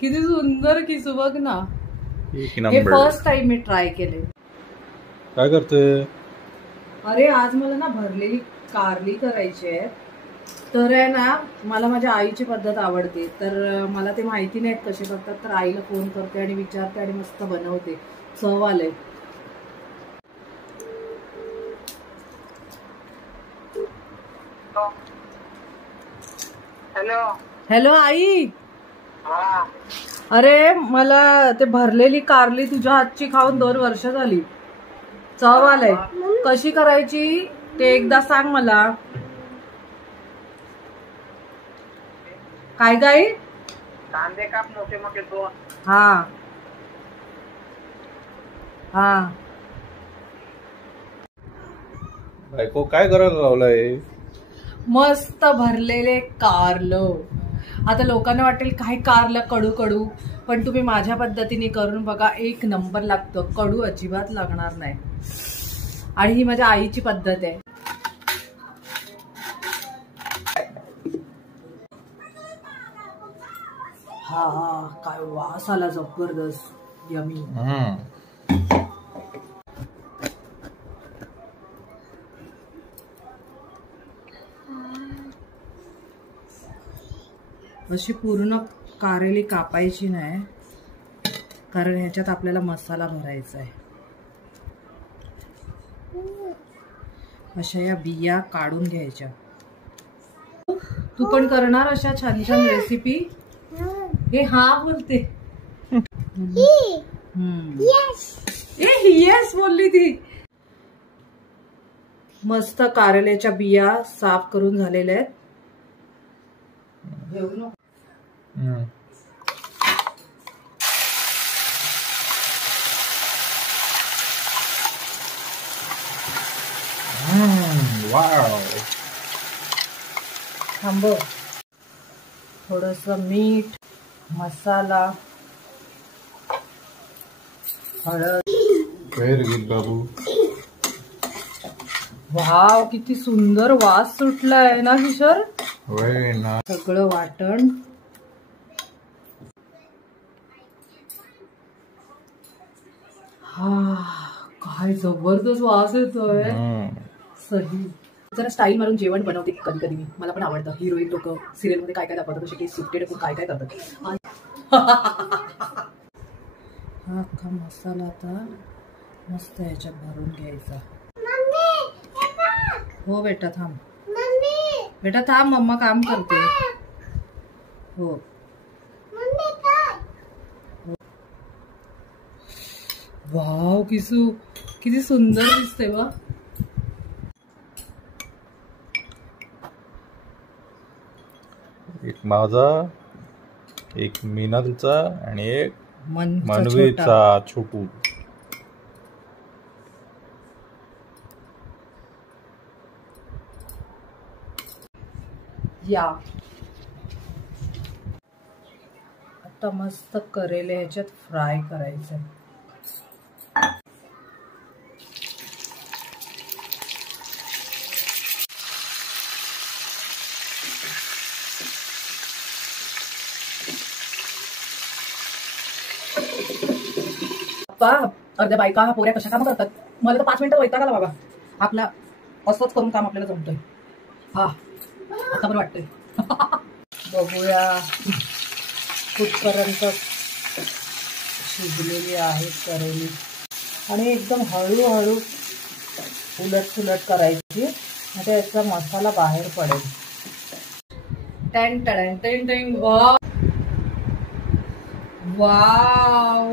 किती सुंदर किसू बघ ना. हे फर्स्ट टाइम मी ट्राय केले. काय करते? अरे आज मला ना भरलेली कारली करायची आहे. तर आहे ना मला माझ्या आईची पद्धत आवडते. तर मला ते माहिती नाहीत कसे करतात. तर आईला फोन करते आणि विचारते आणि मस्त बनवते. चव आले. हॅलो हॅलो आई. अरे मला ते भरलेली कारली तुझ्या हातची खाऊन 2 वर्ष झाली. चव आलंय. कशी करायची ते एकदा सांग मला. काय काय? कांदे काप मोठे मोठे 2. हा हा. बायको काय करायला लावलंय? मस्त भरलेले कारलं. आता लोकांना वाटेल काय कारलं कडू कडू, पण तुम्ही माझ्या पद्धतीने करून बघा. 1 नंबर लागतं. कडू अजिबात लागणार नाही. आणि ही माझ्या आईची पद्धत आहे. हा हा काय वास आला जबरदस्त. यमी. अशी पूर्ण कारली कापायची नाही, कारण ह्याच्यात आपल्याला मसाला भरायचा आहे. अशा या बिया काढून घ्यायच्या. तू पण करणार अशा छान छान रेसिपी? हे हा बोलते. येस बोलली ती. मस्त कारल्याच्या बिया साफ करून झालेल्या आहेत. घेऊ ना. थांबव. थोडस मीठ, मसाला, हळद. बाबू वाव किती सुंदर वास सुटलाय ना किशोर. ना सगळं वाटण. हा काय जबरदस्त वास येतोय. सही. जरा स्टाईल मारून जेवण बनवते कधी कधी मी. मला पण आवडतं. हिरोईन लोक सिरियल मध्ये काय काय दाखवतात तसे काही सुट्टे टाकून काय काय करतात. हा अख्खा मसाला आता मस्त ह्याच्यात भरून घ्यायचा. हो बेटा थांब. बेटा थांब, मम्मा काम करते. हो. वाव किसू किती सुंदर दिसते बा. एक माझा, एक मीनाचा आणि एक मनवीचा छोटू. या आता मस्त करेले ह्याच्यात फ्राय करायचं. अर्ध्या बायका पोऱ्या कशा काम करतात. मला तर 5 मिनिटं वैताग आला बाबा. आपला असंच करून काम आपल्याला जमतंय. हा आता बरं वाटतंय. बघूया कुठपर्यंत शिजलेली आहे करेली. आणि एकदम हळूहळू उलट सुलट करायची, म्हणजे याचा मसाला बाहेर पडेल. टॅन टॅन टॅन टॅन. वाव वाव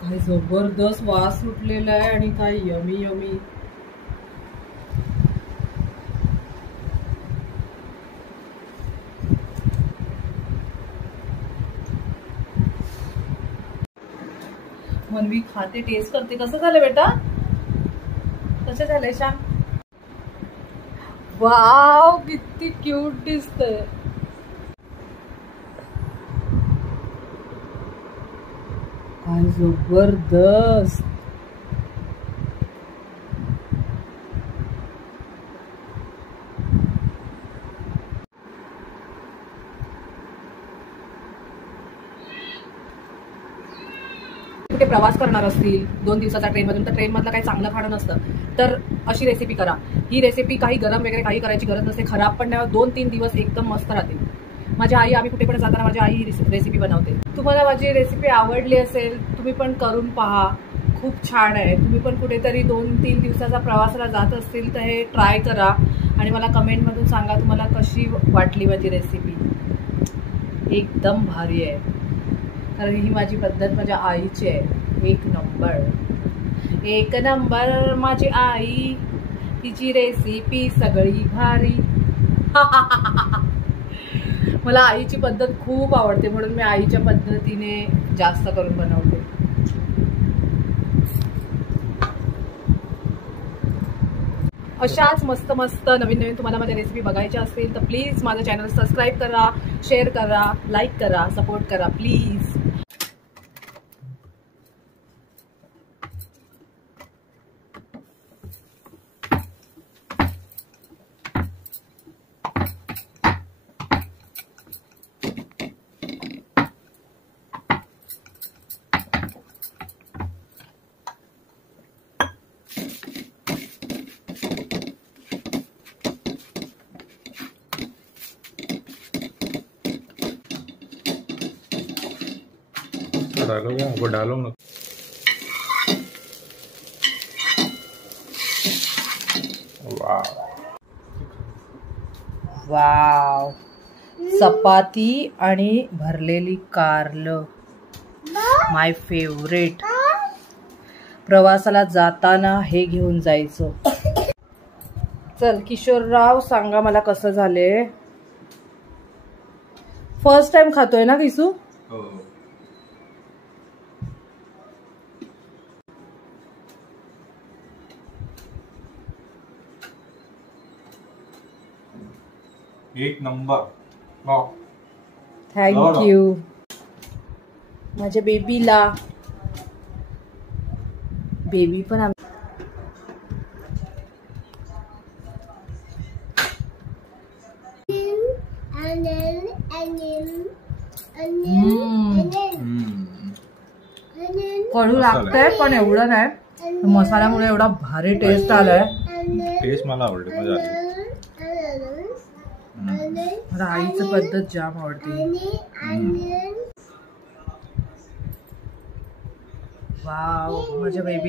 काय जबरदस्त वास सुटलेला आहे आणि काय यमी यमी. मनवी खाते, टेस्ट करते. कसं झालं बेटा? कसं झालंय सांग. वाव किती क्यूट दिसतंय. काय जबरदस्त. कुठे प्रवास करणार असतील 2 दिवसाचा ट्रेनमधून, तर ट्रेनमधलं काही चांगलं खाणं नसतं, तर अशी रेसिपी करा. ही रेसिपी काही गरम वगैरे काही करायची गरज नसते, खराब पण नाही, 2-3 दिवस एकदम मस्त राहते. माझी आई, आम्ही कुठे पण जाताना माझी आई रेसिपी बनवते. तुम्हाला माझी रेसिपी आवडली असेल, तुम्ही पण करून पहा, खूप छान आहे. तुम्ही पण कुठेतरी 2-3 दिवसाचा प्रवासाला जात असतील तर हे ट्राय करा आणि मला कमेंटमधून सांगा तुम्हाला कशी वाटली माझी रेसिपी. एकदम भारी आहे, कारण ही माझी पद्धत माझ्या आईची आहे. एक नंबर माझी आई, तिची रेसिपी सगळी भारी. मला आईची पद्धत खूप आवडते, म्हणून मी आईच्या पद्धतीने जास्त करून बनवते. अशाच मस्त मस्त नवीन नवीन तुम्हाला माझ्या रेसिपी बघायच्या असतील तर प्लीज माझं चॅनल सबस्क्राईब करा, शेअर करा, लाईक करा, सपोर्ट करा प्लीज. डालो या वो डालो ना. वाव, चपाती आणि भरलेली कारलं, माय फेवरेट. प्रवासाला जाताना हे घेऊन जायचं. चल किशोरराव, सांगा मला कसं झाले. फर्स्ट टाइम खातोय ना किसू? एक नंबर. थँक्यू माझ्या बेबीला. बेबी पण कडू लागतंय पण एवढं नाही, मसाल्यामुळे एवढा भारी टेस्ट आलाय. टेस्ट मला आवडली, मजा आली. मला आईची पद्धत जाम आवडते. वाव, माझ्या बेबी